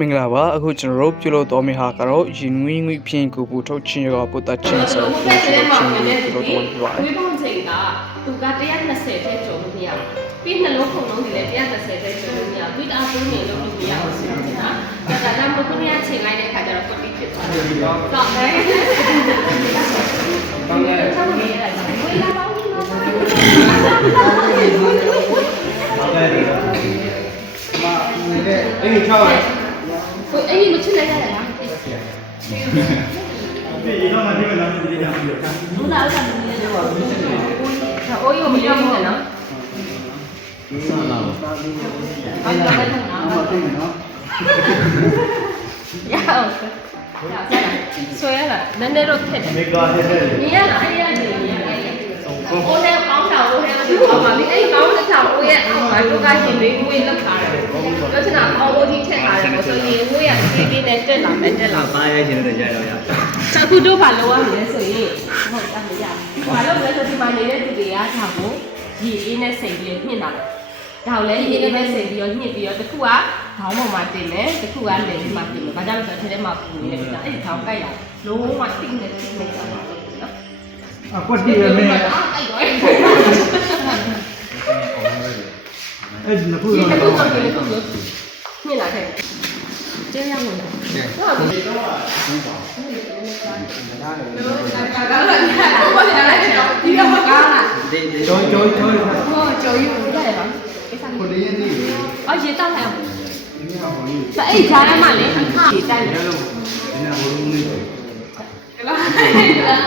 မင်္ဂလာပါအခုကျွန်တော်တို့ပြုလုပ်တော်မယ့်ဟာကတော့ရင်ငွေငွေဖြင်းကိုပူထုတ်ချင်းရောပုတ်တချင်းဆိုတော့ကျွန်တော်ချင်းကိုပြုလုပ်တော်မှာဖြစ်ပါတယ်ဝေးပေါင်းချိန်ကသူက120ထဲကျော်လို့မရဘူးပြီးနှလုံးခုန်လုံးတွေလည်း130ထဲကျော်လို့မရဘူးပြီးတအားပုံးနေလို့မရအောင်စဉ်းစားတာဒါကလည်းမခုနကချိန်လိုက်တဲ့ခါကျတော့40ဖြစ်သွားတယ်တော့အဲဘာလဲချောင်းနေရတယ်ဝေးလာပေါင်းလို့ပါအဲ့ဒီချောက်ရကိုအဲ့ဒီမချစ်လိုက်ရလားဒီတော့မှဒီမှာလည်းဒီကြောင်ပြီးတော့ဘုရားဥစ္စာမင်းလည်းတော့အိုးရောမရောဘူးနော်ဆာလာအဲ့ဒါလည်းနော်ဟုတ်တယ်နော်ရအောင်ဆွဲရလားနည်းနည်းတော့ထက်တယ်မေကာဟဲ့ဟဲ့မြင်ရလားအဲ့ရနေမြင်ရတယ်โอ้แล้ပေါင်းတာโอ้แล้ဒီပေါင်းပါပြီအဲ့ဒီပေါင်းတစ်ထောင်โอ้ရဲ့အောက်မှာတို့ကရှင်လေးငွေလောက်ထားတယ်ပြောချင်တာအော်အိုကြီးထက်ထားတယ်ဆိုရင်ငွေရအေးအေးနဲ့တက်လာမယ်တက်လာပါရဲရှင်တို့ကြရတော့ရစာခုတို့ဘာလုပ်ရမလဲဆိုရင်ဟုတ်တယ်မရဘာလုပ်လဲဆိုဒီမှာနေတဲ့သူတွေကဒါကိုရေအေးနဲ့စိတ်ပြီးညှစ်လာတယ်ဒါကိုလည်းရေအေးနဲ့စိတ်ပြီးညှစ်ပြီးတော့တစ်ခုကခေါင်းပေါ်မှာတင်မယ်တစ်ခုကလယ်မှာတင်မယ်ဘာကြောင့်လဲဆိုတော့ထဲထဲမှာပူနေတဲ့ပြတာအဲ့ဒီခေါင်းကိုက်လာလုံးဝတိတ်နေတိတ်နေကြပါကွက်တီရမယ်အဲ့ဒီနဖူးတော့ညလာခဲ့ကျင်းရမှာဟုတ်ပြီတော့ကားလာဘာလဲလဲဒီကမကားလားကျော်ဟောကျော်ယူရတယ်နော်ကိစ္စကိုလေးနေအော်ရေတောက်လိုက်အောင်ဒီမှာဘောလေးအဲ့ဂျားထဲမှာလေအခါရေတိုက်တယ်ဒီနာဘောလုံးလေး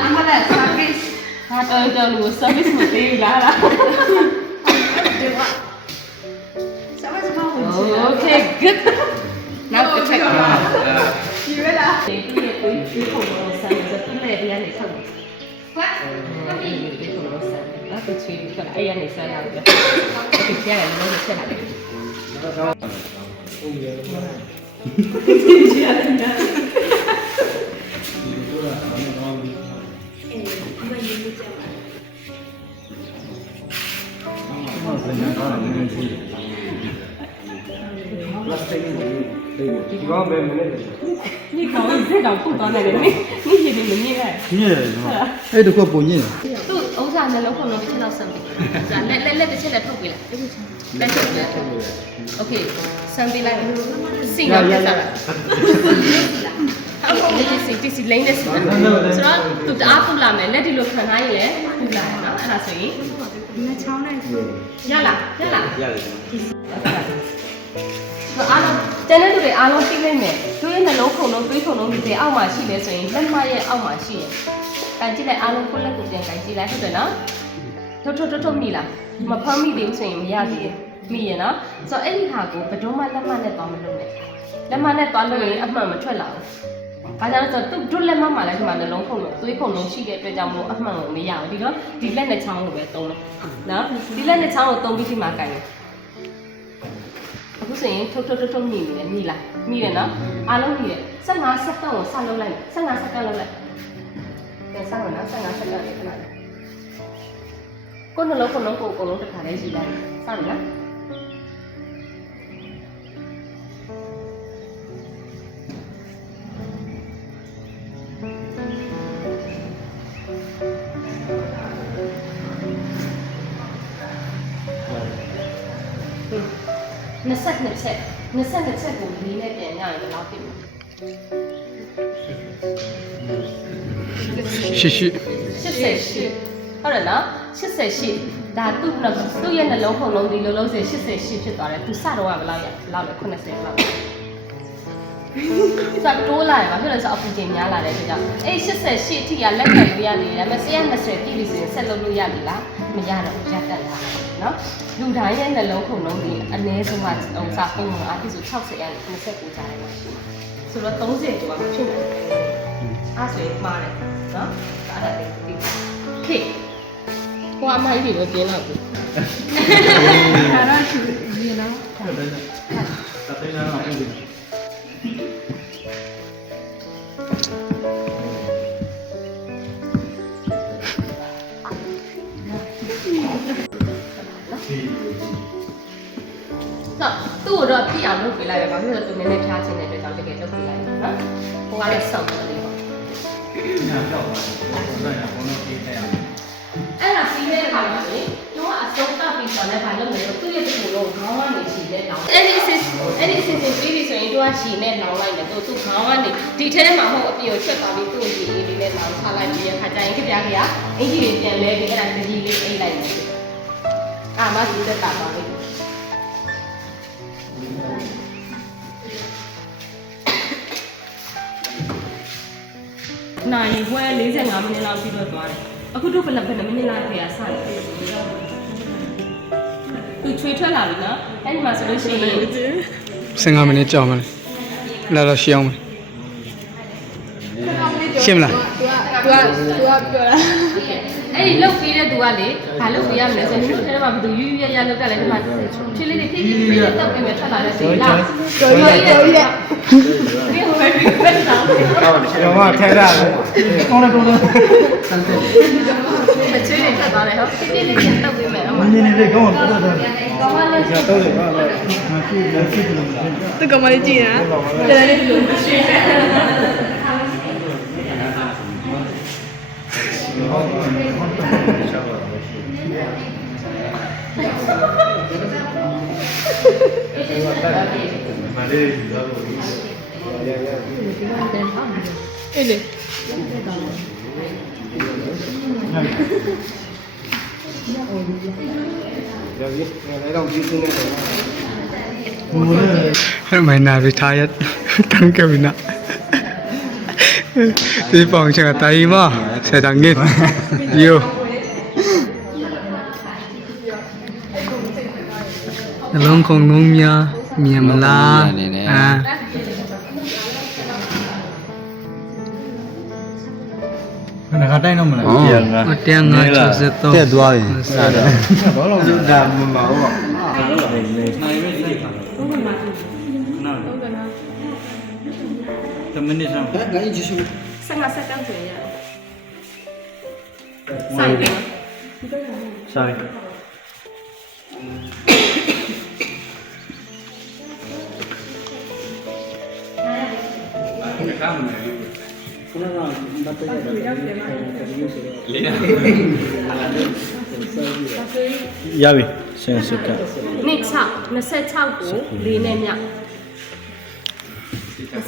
အမလည်း service ဟာတော်လို့ service မပေးဘူးလား service မဟုတ်ဘူး okay good now to check ဒီရလားဒီကိုပုံလို့ဆန်တဲ့ပြည့်ရနေထုတ်တယ်ဟုတ်ဟုတ်ပြီဒီပုံလို့ဆန်နောက်တစ်ချိန်ကအဲ့ရနေဆန်ရတယ်ဒီကျရတယ်လို့ဆက်လာတယ်ဟုတ်ရဲ့ဒီကျရတယ်နော်ဒီကောင်ပဲမနေ你搞这搞不搞那个？你写的没你来？ညင်တယ်နော်အဲ့တခုပုံညင်သူဥစ္စာနှလုံးခုလုံးတစ်ချက်လောက်ဆန်ပြီ။ဒါလက်တစ်ချက်လက်ထုတ်ပြီလား။လက်ထုတ်လက်ထုတ်။ Okay ဆန်ပြီလိုက်။စိတ်နဲ့ဆက်တာ။ဟုတ်ကဲ့ဒီလိမ့်နေစမ်း။ဆိုတော့သူတအားပူလာမယ်လက်ဒီလိုခံထားရင်လည်းပူလာရနော်။အဲ့ဒါဆိုရင်လက်ချောင်းလိုက်ရလားရတယ်အားလုံးကျန်တဲ့သူတွေအားလုံးသိနိုင်မယ်သူရဲ့နှလုံးခုန်လုံးတွေးခုန်လုံးတွေအောက်မှာရှိနေဆိုရင်လက်မရဲ့အောက်မှာရှိရင်ကန်ကြည့်လိုက်အားလုံးကိုလက်ကိုပြန်ကန်ကြည့်လိုက်ဟုတ်တယ်နော်ထုတ်မိလားမဖမ်းမိသေးဘူးဆိုရင်မရသေးဘူးမိရနော်ဆိုတော့အဲ့ဒီဟာကိုဘယ်တော့မှလက်မနဲ့သွားမလုပ်နဲ့လက်မနဲ့သွားလို့ရင်အမှန်မထွက်လာဘူးဘာကြောင့်လဲဆိုတော့သူ့လက်မမှာလည်းဒီမှာနှလုံးခုန်လုံးသွေးခုန်လုံးရှိတဲ့အတွက်ကြောင့်မို့အမှန်ကိုမရဘူးဒီတော့ဒီလက်နဲ့ချောင်းကိုပဲသုံးလို့နော်ဒီလက်နဲ့ချောင်းကိုသုံးပြီးဒီမှာကန်တယ်အခုဆိုရင်ထုတ်မြည်နေတယ်မြည်လားမြည်တယ်နော်အားလုံးမြည်တယ်15စက္ကန့်ကိုဆက်လုပ်လိုက်15စက္ကန့်လုပ်လိုက်ပြန်ဆက်လို့နော်15စက္ကန့်လေးခဏလေးကိုနှလုံးကိုအကုန်လုံးတစ်ခါလေးယူလိုက်စပြီလား22ချက်ကိုလေးနဲ့ပြန်ရရင်ဘယ်လောက်ဖြစ်မလဲ88ဟုတ်တယ်နော်88ဒါသူ့ရဲ့နှလုံးခုန်လုံးဒီလုံးစင်88ဖြစ်သွားတယ်သူစတော့ကဘယ်လောက်လဲ80လောက်စတိုးလာတယ်ဘာဖြစ်လဲဆိုတော့အပူချိန်များလာတဲ့အတွက်ကြောင့်အဲ့88အထိကလက်ခံလို့ရနေတယ်ဒါပေမဲ့120ပြည့်ပြီဆိုရင်ဆက်လုပ်လို့ရပြီလားမရတော့ရပ်တက်လာနော်လူတိုင်းရဲ့နှလုံးခုန်လုံးဒီအနည်းဆုံးကစာပုံမှာအဖြစ်ဆို60ကနေ29ကြားထဲမှာရှိတယ်ဆိုတော့30ကျော်ကဖြစ်နေတယ်အဲ့ဆိုရင်မှားတယ်နော်အဲ့ဒါဒီခေဟိုအမိုင်းတွေတော့ပြင်းတော့ဘူးဒါတော့ရှိရနော်ဟုတ်တယ်တသိန်းတော့အဲ့ဒီသူ့ကိုတော့ပြည့်အောင်လုပ်ပေးလိုက်ရပါဘူးဆိုတော့သူနည်းနည်းဖြားချင်းတဲ့အတွက်ကြောင့် ကတော့စောင့်တယ်လေပေါ့အဲ့ဒါပြီးတဲ့အခါမှာလေသူကအစုံတပြီးဆိုတော့ဘာလုပ်လဲဆိုသူ့ရဲ့တူလို့ခေါင်းကနေခြေနဲ့လောင်းအဲ့ဒီအစစ်ပြီးပြီဆိုရင်သူကခြေနဲ့လောင်းလိုက်တယ်သူခေါင်းကနေဒီထဲမှာဟုတ်အပြည့်ကိုချက်သွားပြီးသူ့ကိုခြေလေးနဲ့လောင်းထားလိုက်ပြီးတဲ့အခါကျရင်ကြပြကအင်ကြီးလေးပြန်လဲပြီးအဲ့ဒါတကြီးလေးအိတ်လိုက်တယ်အာမဒီတက်တာပါလေနိုင်ဝဲ45မိနစ်လောက်ပြီးတော့သွားတယ်အခုတို့ဘယ်မိနစ်လောက်ပြရစတယ်သူချွေထွက်လာပြီနော်အဲ့ဒီမှာဆိုလို့ရှိရင်15မိနစ်ကြာမယ်လာတော့ရှင်းအောင်ရှင်းမလား သူပြောတာအဲ့ဒီလုတ်ပြီးတဲ့သူကလေဘာလုတ်ပြရမလဲဆိုရင်ဒီထဲမှာဘယ်သူယူရရလုတ်တက်လဲဒီမှာချွေလေးတွေဖြည်းဖြည်းတောက်ပြင်မဲ့ထွက်လာတဲ့စီလားတော်ရဒီဟိုပဲပြတ်တာတော့မထဲတာလေကောင်းတယ်ကောင်းတယ်စမ်းတယ်မချွေးတွေထွက်သွားတယ်ဟုတ်ဖြည်းဖြည်းလေးတောက်ပြင်မဲ့မင်းနေလေကောင်းတယ်တော်တော်ကောင်းပါလေတော့လေကောင်းတယ်မရှိဘူးလို့သူကမလေးကြည့်နော်တယ်လေးလိုရှိတယ်အေးလေဟဲ့မနာပြီးထားရတန်းကဘိနာဒီပေါင်ချက်ကတိုင်မဆက်တန်းငစ်ယိုနှလုံးခုန်လုံးများမြင်မလားအာငါတိုင်းတော့မလား100 563တက်သွားပြီစားတယ်ဘာလို့လဲဒါမမဟုတ်ပါနိုင်ပဲဒီခါနာတမနစ်ဆောင်ငါကြီးရှိ15စက္ကန့်ဆိုရင်ဆိုင်တယ်ဆိုင်ရပြီဆင်စကနေ့26ကို4နဲ့မြောက်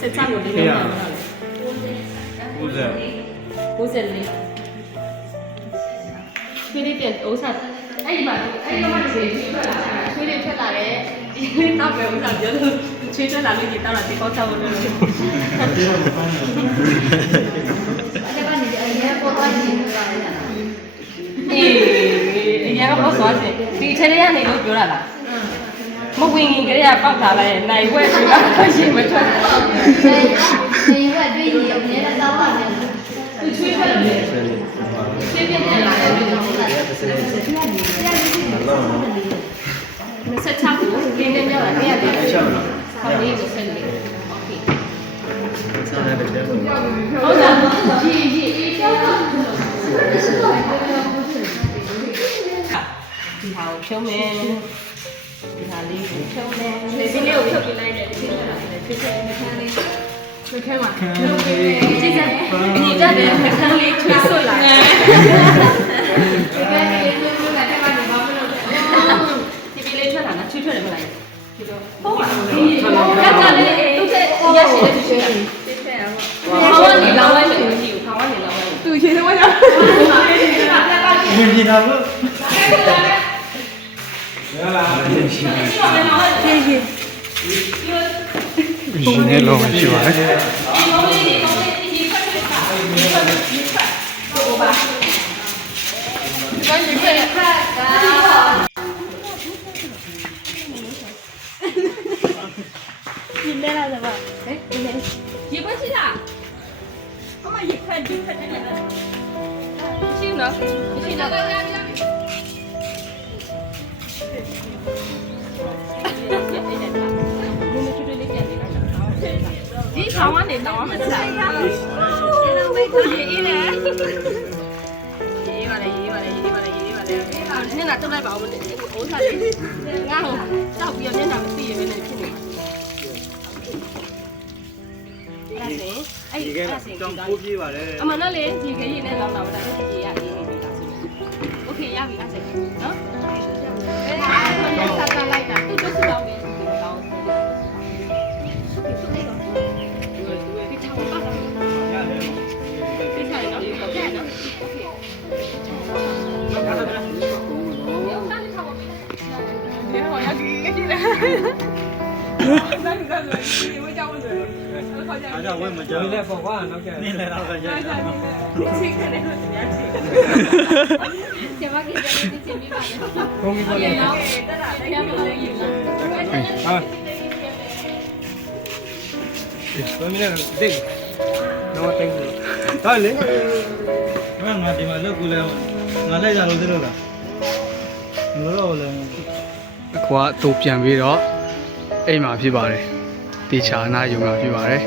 26ကို4နဲ့မြောက်94ခွေးလေးပြန်ဥစားအဲ့ဒီမှာမှတစ်စီထွက်လာတာခွေးလေးထွက်လာတယ်ဒီလေးတော့ပဲဥစားပြောလို့ချွေးထွက်လာလို့ဒီတော့ဒီကောက်ချောက်လို့အဲ့ဒါကနေအရင်ပေါ်သွားနေတယ်အေးအရင်ကပေါ်သွားတယ်ဒီထဲထဲကနေလို့ပြောတာလားမဝင်ခင်ကလေးကပောက်ထားလိုက်နိုင်ဝဲဆိုတော့ရှင်မထွက်နိုင်ဝဲတွေ့ရင်အများနဲ့တောင်းပါတယ်သူချွေးထွက်တယ်ချွေးပြနေလာတယ်26ကိုလင်းနေကြတာပြရတယ်ဆောင်းလေးကိုဆက်နေโอเคဟုတ်လားဒီကြောက်တော့ဒီဟာကိုဖြုံးမယ်ဒီဟာလေးကိုဖြုံးမယ်ဒီလေးကိုဖြုတ်ပြလိုက်တယ်ဒီလေးကလည်းဖြစ်ဖြစ်နှခမ်းလေးနှခမ်းမှာဖြုံးပေးတယ်ကြည့်စမ်းဒီကြတဲ့နှခမ်းလေးချွေးဆွတ်လာတယ်ဒီကနေ့လေးချွေးလာတဲ့မှာဘာမလို့ဒီလေးထွက်လာတာချွေးထွက်တယ်မလားဒီတော့ဟုတ်ပါဘူးကတ်လေးသူ့ချက်ရရှိတဲ့ချွေးလာတိကျအောင်ခေါင်းကနေလောင်းလိုက်လို့မရှိဘူးခေါင်းကနေလောင်းလိုက်သူချေးတော့ကြောက်မြင်ပြတာလို့ရလားဒီနေ့လုံးရှိပါရဲ့你来了是吧？哎，也不是啦，妈妈一块那个，行了，行了。ဒီခေါင်းကနေတောင်းမှစားရအောင်။ရေးနေရေးပါလေ။နင်ကတုတ်လိုက်ပါဦးမင်း။အိုးစားလေး။ငါ့ကိုတောက်ပြီးမျက်နှာမသိရဘဲနဲ့ဖြစ်နေပါ ကြောင်ပိုးပြေးပါတယ် အမှန်တော့လေရေခဲရေနဲ့လောက်လာတာတော့ရေရအေးနေတာဆိုโอเคရပြီအဲ့ဒါနော်အဲ့ဒါဆက်လိုက်တာသူတို့စတော့နေဒီကောင်းဒီချောင်းပါတာဒီချောင်းနော်โอเคနော်โอเค你好像第一个进来。那你干什么？你会叫我什么？အားကြောင့်ဝဲမကြောက်လည်းပေါ့ကွာနောက်ကျနေလည်းတော့ကြရအောင် 这个那个怎么样？先把给这个前面把那个。ဘုံကြီးပေါ်လေ 要给的啦，要给的赢了。 ဟာဘယ်မလဲတိတ်တော့တိတ်တော့လေငါဒီမှာလောက်ကူလဲငါလိုက်ရလို့သေးလို့လားမလို့လည်း အကွာတူပြန်ပြီးတော့အိမ်မှာဖြစ်ပါတယ်တေချာနာယူမှာဖြစ်ပါတယ်